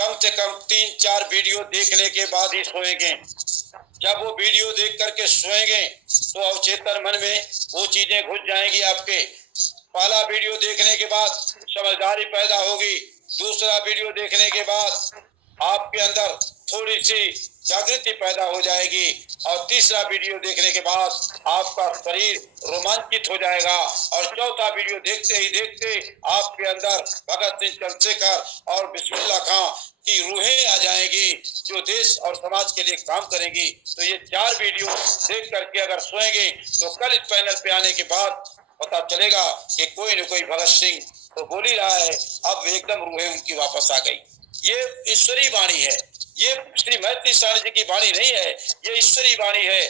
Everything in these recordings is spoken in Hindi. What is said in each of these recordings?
कम से कम 3-4 वीडियो देखने के बाद ही सोएंगे। जब वो वीडियो देख करके सोएंगे तो अवचेतन मन में वो चीजें घुस जाएंगी आपके। पहला वीडियो देखने के बाद समझदारी पैदा होगी, दूसरा वीडियो देखने के बाद आपके अंदर थोड़ी सी जागृति पैदा हो जाएगी, और तीसरा वीडियो देखने के बाद आपका शरीर रोमांचित हो जाएगा, और चौथा वीडियो देखते ही देखते आपके अंदर भगत सिंह चंद्रशेखर और बिस्मिल्लाह खां की रूहें आ जाएंगी जो देश और समाज के लिए काम करेंगी। तो ये 4 वीडियो देख करके अगर सोएंगे तो कल इस पैनल पे आने के बाद पता चलेगा कि कोई न कोई भगत सिंह तो बोल ही रहा है, अब एकदम रूहें उनकी वापस आ गई। ये ईश्वरी वाणी है, ये श्री मैत्री शारद जी की वाणी नहीं है, ये ईश्वरी वाणी है।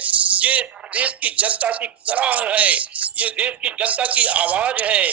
ये देश की जनता की करार है, ये देश की जनता की आवाज है।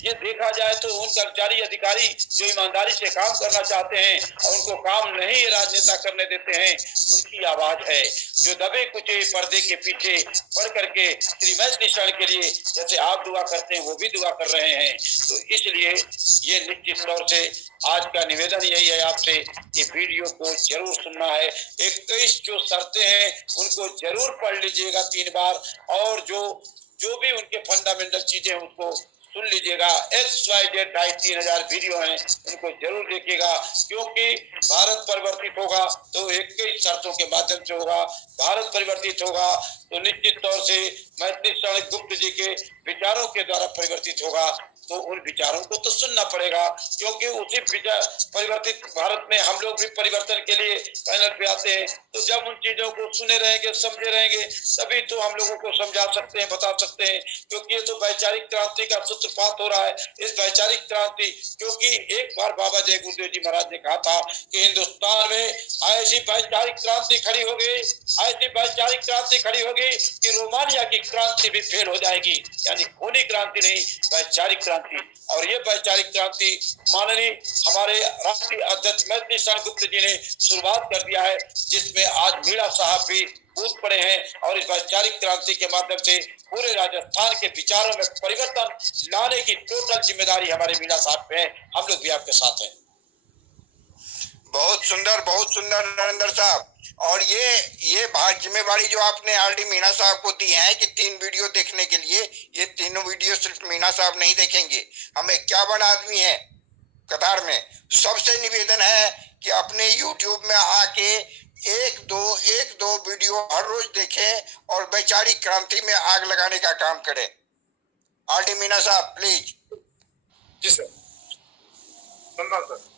ये देखा जाए तो उन कर्मचारी अधिकारी जो ईमानदारी से काम करना चाहते हैं और उनको काम नहीं राजनेता करने देते हैं, उनकी आवाज है, जो दबे कुचे पर्दे के पीछे पढ़ करके श्री मैत्री शारद के लिए जैसे आप दुआ करते हैं वो भी दुआ कर रहे हैं। तो इसलिए ये निश्चित तौर से आज का निवेदन यही है आपसे कि वीडियो को जरूर सुनना है। 21 जो शर्तें हैं उनको जरूर पढ़ लीजिएगा 3 बार, और जो भी उनके फंडामेंटल चीजें हैं उसको सुन लीजिएगा। XYZ 2500 वीडियो हैं, उनको जरूर देखिएगा, क्योंकि भारत परिवर्तित होगा तो 21 शर्तों के माध्यम से होगा। भारत परिवर्तित होगा तो निश्चित तौर से मैत्री शारद गुप्त जी के विचारों के द्वारा परिवर्तित होगा। तो उन विचारों को तो सुनना पड़ेगा, क्योंकि उसी परिवर्तित भारत में हम लोग भी परिवर्तन के लिए पैनल पे आते हैं। तो जब उन चीजों को सुने रहेंगे, समझे रहेंगे, तभी तो हम लोगों को समझा सकते हैं, बता सकते हैं। क्योंकि ये तो वैचारिक क्रांति का सूत्रपात हो रहा है। इस वैचारिक क्रांति, क्योंकि एक बार बाबा जय गुरुदेव जी महाराज ने कहा था कि हिंदुस्तान में ऐसी वैचारिक क्रांति खड़ी होगी, ऐसी वैचारिक क्रांति खड़ी होगी कि रोमानिया की क्रांति भी फेल हो जाएगी। यानी खूनी क्रांति नहीं, वैचारिक क्रांति। और ये वैचारिक क्रांति माननीय हमारे राष्ट्रीय अध्यक्ष मैत्री शारद गुप्त जी ने शुरुआत कर दिया है, जिसमें आज मीणा साहब भी कूद पड़े हैं। और इस वैचारिक क्रांति के माध्यम से पूरे राजस्थान के विचारों में परिवर्तन लाने की टोटल जिम्मेदारी हमारे मीणा साहब पे है। हम लोग भी आपके साथ हैं। बहुत सुंदर नरेंद्र साहब। और ये जिम्मेवारी जो आपने आरडी मीणा साहब को दी है कि 3 वीडियो देखने के लिए, ये तीनों वीडियो सिर्फ मीणा साहब नहीं देखेंगे। हम 51 आदमी हैं कतार में, सबसे निवेदन है कि अपने यूट्यूब में आके एक दो वीडियो हर रोज देखें और वैचारिक क्रांति में आग लगाने का काम करें। आरडी मीणा साहब प्लीज। जी सर, सर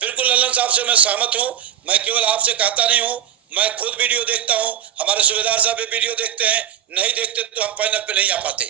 बिल्कुल ललन साहब से मैं सहमत हूँ। मैं केवल आपसे कहता नहीं हूँ, मैं खुद वीडियो देखता हूँ, हमारे सूबेदार साहब भी वीडियो देखते हैं। नहीं देखते तो हम पैनल पे नहीं आ पाते,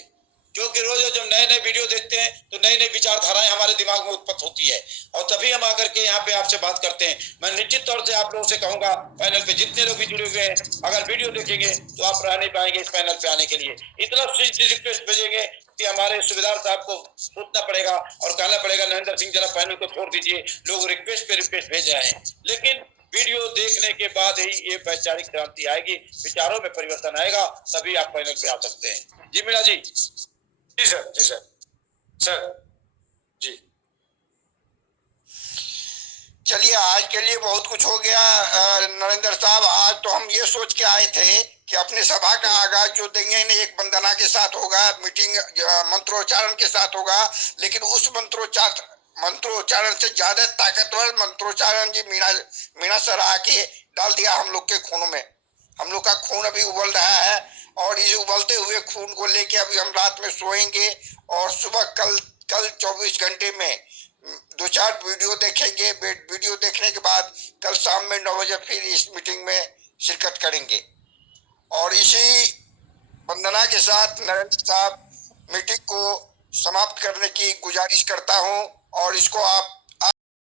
क्योंकि रोज जब नए नए वीडियो देखते हैं तो नई नई विचारधाराएं हमारे दिमाग में उत्पन्न होती है, और तभी हम आकर के यहाँ पे आपसे बात करते हैं। मैं निश्चित तौर से आप लोगों से कहूंगा, पैनल पे जितने लोग भी जुड़े हुए हैं, अगर वीडियो देखेंगे तो आप रह नहीं पाएंगे इस पैनल पे आने के लिए। इतना रिक्वेस्ट भेजेंगे कि हमारे सूबेदार साहब को सोचना पड़ेगा और कहना पड़ेगा नरेंद्र सिंह जरा पैनल को छोड़ दीजिए। लोग रिक्वेस्ट पे रिक्वेस्ट भेज रहे हैं, लेकिन वीडियो देखने के बाद ही ये वैचारिक क्रांति आएगी, विचारों में परिवर्तन आएगा, तभी आप पैनल पे आ सकते हैं। जी मीणा जी। जी सर, जी सर, सर जी। चलिए, आज के लिए बहुत कुछ हो गया नरेंद्र साहब। आज तो हम ये सोच के आए थे कि अपने सभा का आगाज जो देंगे एक वंदना के साथ होगा, मीटिंग मंत्रोच्चारण के साथ होगा, लेकिन उस मंत्रोच्चारण से ज्यादा ताकतवर मंत्रोच्चारण जी मीणा सर आके डाल दिया हम लोग के खून में। हम लोग का खून अभी उबल रहा है, और इस उबलते हुए खून को लेके अभी हम रात में सोएंगे, और सुबह कल 24 घंटे में 2-4 वीडियो देखेंगे। वीडियो देखने के बाद कल शाम में 9 बजे फिर इस मीटिंग में शिरकत करेंगे। और इसी वंदना के साथ नरेंद्र साहब मीटिंग को समाप्त करने की गुजारिश करता हूं, और इसको आप